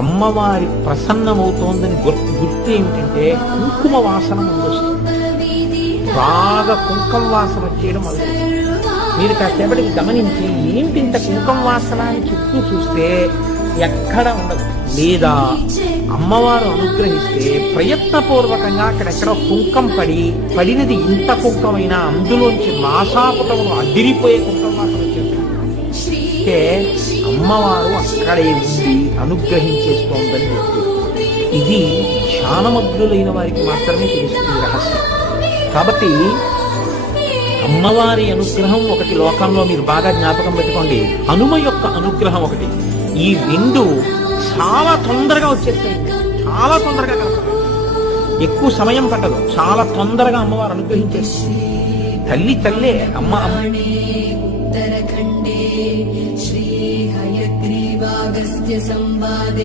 అమ్మవారి ప్రసన్నమవుతోందని గుర్తు ఏమిటంటే కుంకుమ వాసన ముందొస్తుంది. బాగా కుంకుమ వాసన వచ్చేయడం మొదలు. మీరు కాసేపటికి గమనించి ఏంటి ఇంత కుంకుమ వాసన అని చుట్టూ చూస్తే ఎక్కడ ఉండదు. లేదా అమ్మవారు అనుగ్రహిస్తే ప్రయత్నపూర్వకంగా అక్కడెక్కడ కుంకం పడినది ఇంత కుంకమైనా అందులోంచి నాసాపుటములు అదిరిపోయే కుంకం వాసన వచ్చేది. అంటే అమ్మవారు అక్కడే ఉండి అనుగ్రహించేస్తోందని గుర్తు. ఇది ధ్యానమగ్నులైన వారికి మాత్రమే తెలుస్తుంది రహస్యం. కాబట్టి అమ్మవారి అనుగ్రహం ఒకటి లోకంలో మీరు బాగా జ్ఞాపకం పెట్టుకోండి. హనుమ యొక్క అనుగ్రహం ఒకటి. ఈ రెండు చాలా తొందరగా వచ్చేస్తాయి, చాలా తొందరగా కలుగుతాయి. ఎక్కువ సమయం పట్టదు, చాలా తొందరగా అమ్మవారు అనుగ్రహించేస్తుంది. తల్లే అమ్మ. ఉత్తరాఖండే శ్రీ హయగ్రీవాగస్త్య సంవాదే